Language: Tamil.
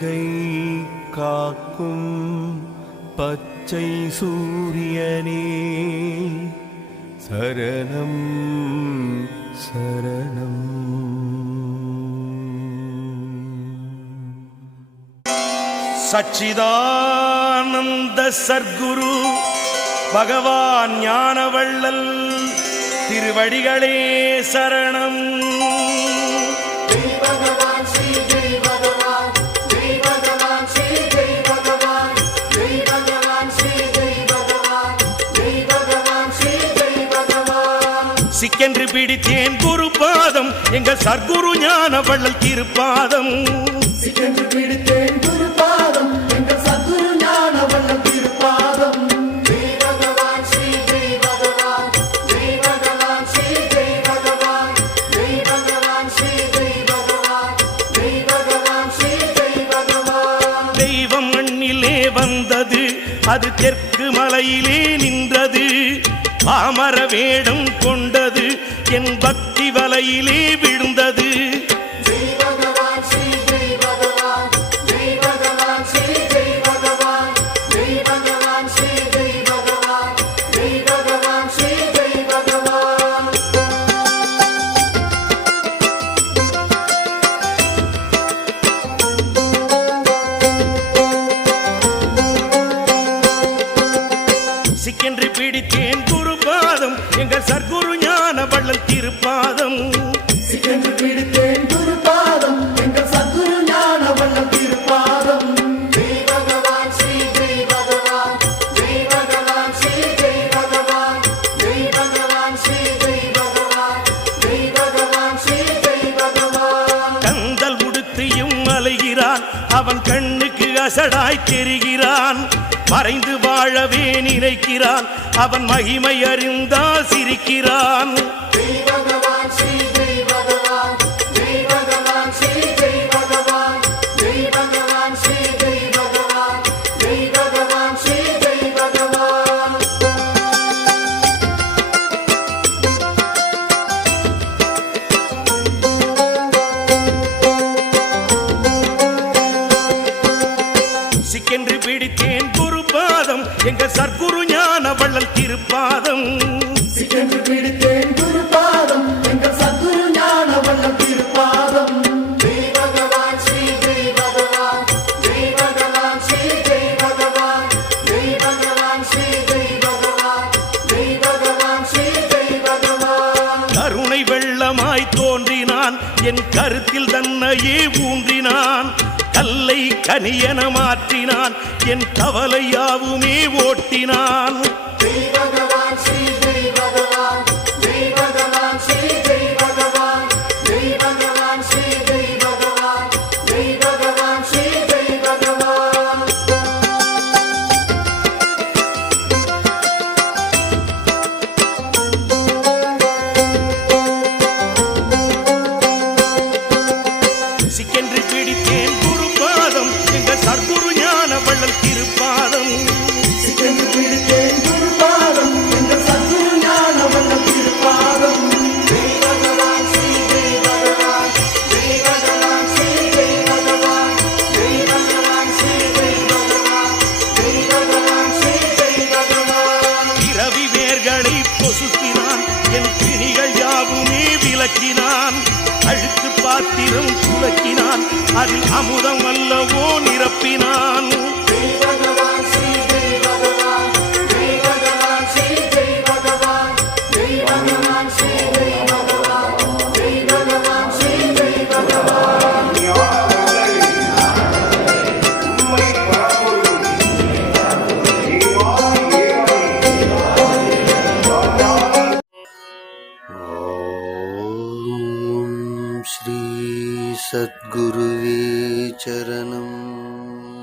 உலகை காக்கும் பச்சை சூரியனே. சரணம் சரணம். சச்சிதானந்த சர்க்குரு பகவான் ஞானவள்ளல் திருவடிகளே சரணம். ஸ்ரீ ஜெய் பகவான் ஜெய் பகவான் ஸ்ரீ ஜெய் பகவான் ஜெய் பகவான் ஸ்ரீ ஜெய் பகவான் தெய்வம் மண்ணிலே வந்தது. அது தெற்கு மலையிலே நின்றது. பாமர வேடம் கொண்டது. என் பக்தி வலையிலே விழுந்தது. ஜெய் சிக்கென்று பிடித்தேன் குரு பாதம் எங்கள் சர்க்குரு ஞான வள்ளல் திருப்பாதம். பிடித்தேன் குருபாதம் எங்கள் சத்குரு ஞான வல்லம் திருப்பாதம். அவன் கண்ணுக்கு அசடாய் தெரிகிறான். மறைந்து வாழவே நினைக்கிறான். அவன் மகிமை அறிந்தால் சிரிக்கிறான். சிக்கென்று பிடித்தேன் எங்க சர்க்குரு ஞான வள்ளல் திருப்பாதம் பிடித்தேன் தோன்றினான் என் கருத்தில் தன்னையே ஊன்றினான். கல்லை கனியன மாற்றினான். என் கவலையாவுமே ஓட்டினான். பாத்திரம் துலக்கினான். அதில் அமுதம் அல்லவோ நிரப்பினான். श्रीसद्गुरुवे चरणम्